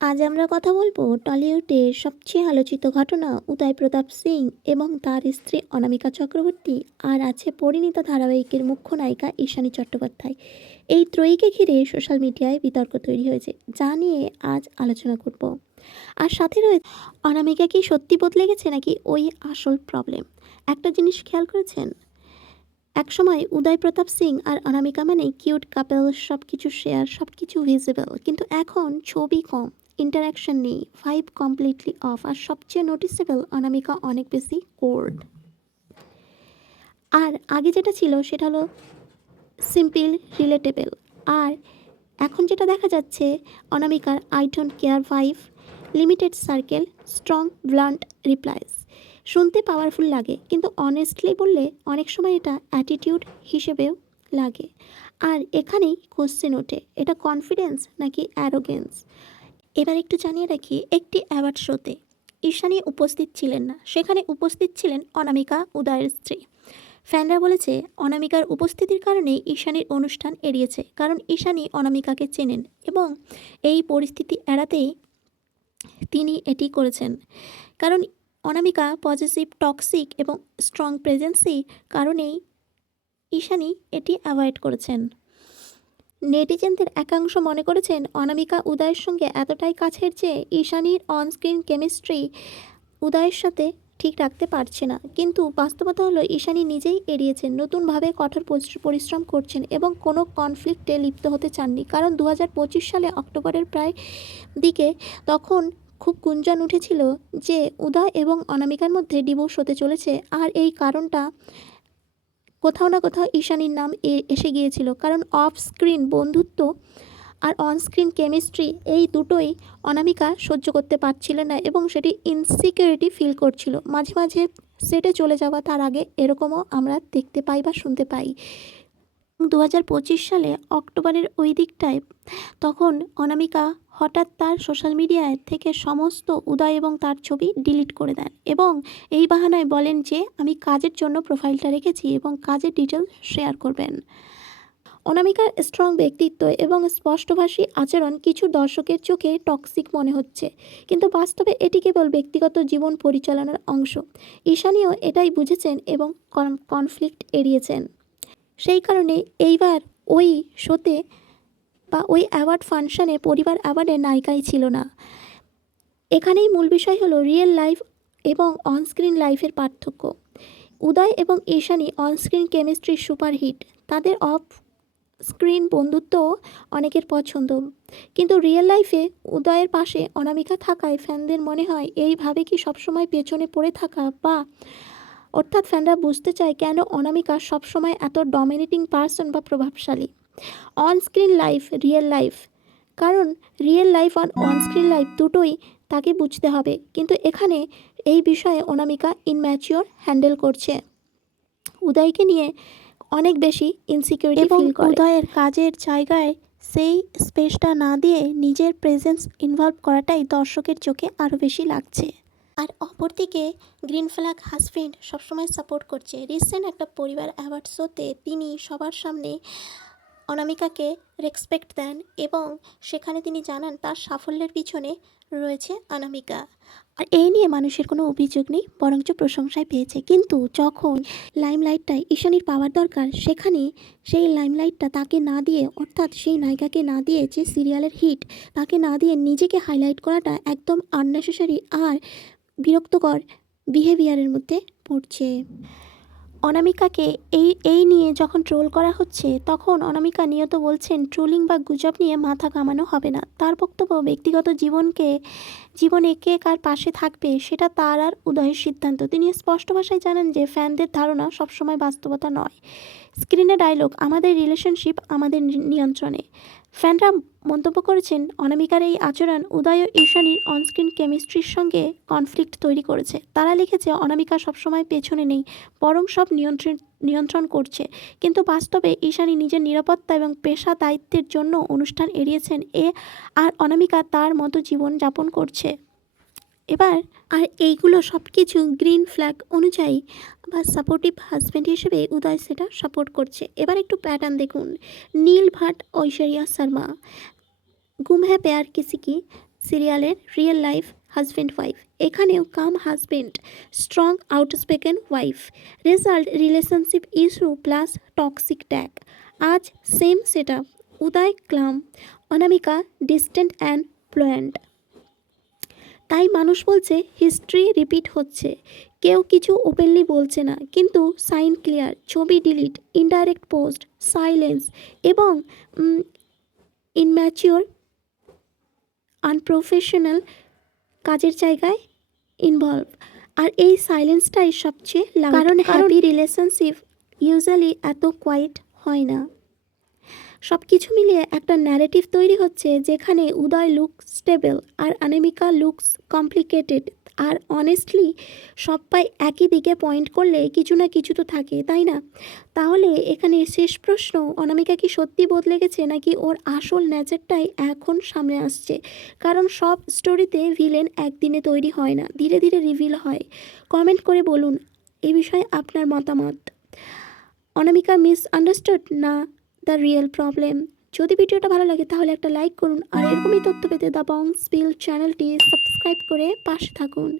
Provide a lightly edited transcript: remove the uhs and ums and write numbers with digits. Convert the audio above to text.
আজ আমরা কথা বলবো টলিউডের সবচেয়ে আলোচিত ঘটনা উদয় প্রতাপ সিং এবং তার স্ত্রী অনামিকা চক্রবর্তী আর আছে পরিণীতা ধারাবাহিকের মুখ্য নায়িকা ঈশানী চট্টোপাধ্যায়। এই ত্রয়ীকে ঘিরে সোশ্যাল মিডিয়ায় বিতর্ক তৈরি হয়েছে, যা নিয়ে আজ আলোচনা করব। আর সাথে রয়েছে অনামিকা কি সত্যি বদলে গেছে নাকি ওই আসল প্রবলেম। একটা জিনিস খেয়াল করেছেন, একসময় উদয় প্রতাপ সিং আর অনামিকা মানে কিউট কাপল, সব কিছু শেয়ার, সব কিছু ভিজিবল, কিন্তু এখন ছবি কম, ইন্টারাকশন নেই, ভাইব কমপ্লিটলি অফ, আর সবচেয়ে নোটিসেবল অনামিকা অনেক বেশি কোল্ড। আর আগে যেটা ছিল সেটা হলো সিম্পল, রিলেটেবল, আর এখন যেটা দেখা যাচ্ছে অনামিকার I don't care vibe, limited circle, strong blunt replies. শুনতে পাওয়ারফুল লাগে, কিন্তু অনেস্টলি বললে অনেক সময় এটা অ্যাটিটিউড হিসেবেও লাগে। আর এখানেই কোশ্চেন ওঠে, এটা কনফিডেন্স নাকি অ্যারোগেন্স। এবার একটু জানিয়ে রাখি, একটি অ্যাওয়ার্ড শোতে ঈশানী উপস্থিত ছিলেন না, সেখানে উপস্থিত ছিলেন অনামিকা, উদয়ের স্ত্রী। ফ্যানরা বলেছে অনামিকার উপস্থিতির কারণেই ঈশানীর অনুষ্ঠান এড়িয়েছে, কারণ ঈশানী অনামিকাকে চেনেন এবং এই পরিস্থিতি এড়াতেই তিনি এটি করেছেন। কারণ অনামিকা পজিটিভ, টক্সিক এবং স্ট্রং প্রেজেন্সি কারণেই ঈশানী এটি অ্যাভয়েড করেছেন। নেটিজেনদের একাংশ মনে করেছেন অনামিকা উদয়ের সঙ্গে এতটাই কাছের যে ঈশানীর অনস্ক্রিন কেমিস্ট্রি উদয়ের সাথে ঠিক রাখতে পারছে না। কিন্তু বাস্তবতা হলো ঈশানী নিজেই এড়িয়েছেন, নতুনভাবে কঠোর পরিশ্রম করছেন এবং কোনো কনফ্লিক্টে লিপ্ত হতে চাননি। কারণ 2025 সালে অক্টোবরের প্রায় দিকে তখন খুব গুঞ্জন উঠেছিল যে উদয় এবং অনামিকার মধ্যে ডিভোর্স হতে চলেছে, আর এই কারণটা কোথাও না কোথাও ঈশানীর নাম এসে গিয়েছিল। কারণ অফ স্ক্রিন বন্ধুত্ব আর অনস্ক্রিন কেমিস্ট্রি এই দুটোই অনামিকা সহ্য করতে পারছিল না এবং সেটি ইনসিকিউরিটি ফিল করছিল। মাঝে মাঝে সেটে চলে যাওয়া, তার আগে এরকমও আমরা দেখতে পাই বা শুনতে পাই। 2025 সালে অক্টোবরের ওই দিকটায় তখন অনামিকা হঠাৎ তার সোশ্যাল মিডিয়ায় থেকে সমস্ত উদয় এবং তার ছবি ডিলিট করে দেন এবং এই বাহানায় বলেন যে আমি কাজের জন্য প্রোফাইলটা রেখেছি এবং কাজের ডিটেলস শেয়ার করবেন। অনামিকার স্ট্রং ব্যক্তিত্ব এবং স্পষ্টভাষী আচরণ কিছু দর্শকের চোখে টক্সিক মনে হচ্ছে, কিন্তু বাস্তবে এটি কেবল ব্যক্তিগত জীবন পরিচালনার অংশ। ঈশানীও এটাই বুঝেছেন এবং কনফ্লিক্ট এড়িয়েছেন। সেই কারণে এইবার ওই শোতে বা ওই অ্যাওয়ার্ড ফাংশনে পরিবার অ্যাওয়ার্ডে নায়িকাই ছিল না। এখানেই মূল বিষয় হলো রিয়েল লাইফ এবং অনস্ক্রিন লাইফের পার্থক্য। উদয় এবং ঈশানী অনস্ক্রিন কেমিস্ট্রি সুপারহিট, তাদের অফ স্ক্রিন বন্ধুত্ব অনেকের পছন্দ, কিন্তু রিয়েল লাইফে উদয়ের পাশে অনামিকা থাকায় ফ্যানদের মনে হয় এইভাবে কি সবসময় পেছনে পড়ে থাকা, বা অর্থাৎ ফ্যানরা বুঝতে চায় কেন অনামিকা সবসময় এত ডমিনেটিং পার্সন বা প্রভাবশালী। On screen life, real life, কারণ রিয়েল লাইফ আর অন স্ক্রিন লাইফ দুটোই তাকে বুঝতে হবে, কিন্তু এখানে এই বিষয়ে অনামিকা ইনম্যাচিওর হ্যান্ডেল করছে। উদয়কে নিয়ে অনেক বেশি ইনসিকিউরিটি ফিল করে। উদয়ের কাজের জায়গায় সেই স্পেসটা না দিয়ে নিজের প্রেজেন্স ইনভলভ করাটাই দর্শকের চোখে আরও বেশি লাগছে। আর অপরদিকে গ্রিন ফ্ল্যাগ হাজবেন্ড সবসময় সাপোর্ট করছে। রিসেন্ট একটা পরিবার অ্যাওয়ার্ড শোতে তিনি সবার সামনে অনামিকাকে রেসপেক্ট দেন এবং সেখানে তিনি জানান তার সাফল্যের পিছনে রয়েছে অনামিকা। আর এই নিয়ে মানুষের কোনো অভিযোগ নেই, বরঞ্চ প্রশংসায় পেয়েছে। কিন্তু যখন লাইমলাইটটায় ঈশানীর পাওয়ার দরকার, সেখানে সেই লাইমলাইটটা তাকে না দিয়ে, অর্থাৎ সেই নায়িকাকে না দিয়ে, যে সিরিয়ালের হিট তাকে না দিয়ে নিজেকে হাইলাইট করাটা একদম আননেসেসারি আর বিরক্তকর বিহেভিয়ারের মধ্যে পড়ছে। অনামিকাকে এই নিয়ে যখন ট্রোল করা হচ্ছে, তখন অনামিকা নিয়ত বলছেন ট্রোলিং বা গুজব নিয়ে মাথা ঘামানো হবে না। তার বক্তব্য, ব্যক্তিগত জীবনে কে কার পাশে থাকবে সেটা তার আর উদয়ের সিদ্ধান্ত। তিনি স্পষ্ট ভাষায় জানান যে ফ্যানদের ধারণা সবসময় বাস্তবতা নয়। স্ক্রিনে ডায়লগ, আমাদের রিলেশনশিপ আমাদের নিয়ন্ত্রণে। ফ্যানরা মন্তব্য করেছেন অনামিকার এই আচরণ উদয় ও ঈশানীর অনস্ক্রিন কেমিস্ট্রির সঙ্গে কনফ্লিক্ট তৈরি করেছে। তারা লিখেছে অনামিকা সবসময় পেছনে নেই, বরং সব নিয়ন্ত্রণ করছে, কিন্তু বাস্তবে ঈশানী নিজের নিরাপত্তা এবং পেশা দায়িত্বের জন্য অনুষ্ঠান এড়িয়েছেন আর অনামিকা তার মতো জীবন যাপন করছে। এবার আর এইগুলো সব কিছু গ্রিন ফ্ল্যাগ অনুযায়ী বা সাপোর্টিভ হাজব্যান্ড হিসেবে উদয় সেটা সাপোর্ট করছে। এবার একটু প্যাটার্ন দেখুন। নীল ভাট, ঐশ্বরিয়া শর্মা, গুম হ্যাঁ প্যার কিসি কি, সিরিয়ালের রিয়েল লাইফ হাজব্যান্ড ওয়াইফ, এখানেও calm husband, strong outspoken wife, result relationship issue plus toxic tag. আজ same set up, Uday calm, Anamika distant and planned. তাই মানুষ বলছে হিস্ট্রি রিপিট হচ্ছে। কেউ কিছু ওপেনলি বলছে না, কিন্তু সাইন ক্লিয়ার, ছবি ডিলিট, ইনডাইরেক্ট পোস্ট, সাইলেন্স এবং ইনম্যাচিওর আনপ্রফেশনাল কাজের জায়গায় ইনভলভ। আর এই সাইলেন্সটাই সবচেয়ে কারণ হ্যাপি রিলেশনশিপ ইউজুয়ালি এত কোয়াইট হয় না। সব কিছু মিলিয়ে একটা ন্যারেটিভ তৈরি হচ্ছে যেখানে উদয় লুকস স্টেবল আর অনামিকা লুকস কমপ্লিকেটেড। আর অনেস্টলি সবাই একই দিকে পয়েন্ট করলে কিছু না কিছু তো থাকে, তাই না? তাহলে এখানে শেষ প্রশ্ন, অনামিকা কি সত্যি বদলে গেছে নাকি ওর আসল নেচারটাই এখন সামনে আসছে? কারণ সব স্টোরিতে ভিলেন একদিনে তৈরি হয় না, ধীরে ধীরে রিভিল হয়। কমেন্ট করে বলুন এ বিষয়ে আপনার মতামত। অনামিকা মিস আন্ডারস্টুড না দ্য রিয়েল প্রবলেম? যদি ভিডিওটা ভালো লাগে তাহলে একটা লাইক করুন, আর এরকমই তথ্য পেতে দ্য বং স্পিল চ্যানেলটি সাবস্ক্রাইব করে পাশে থাকুন।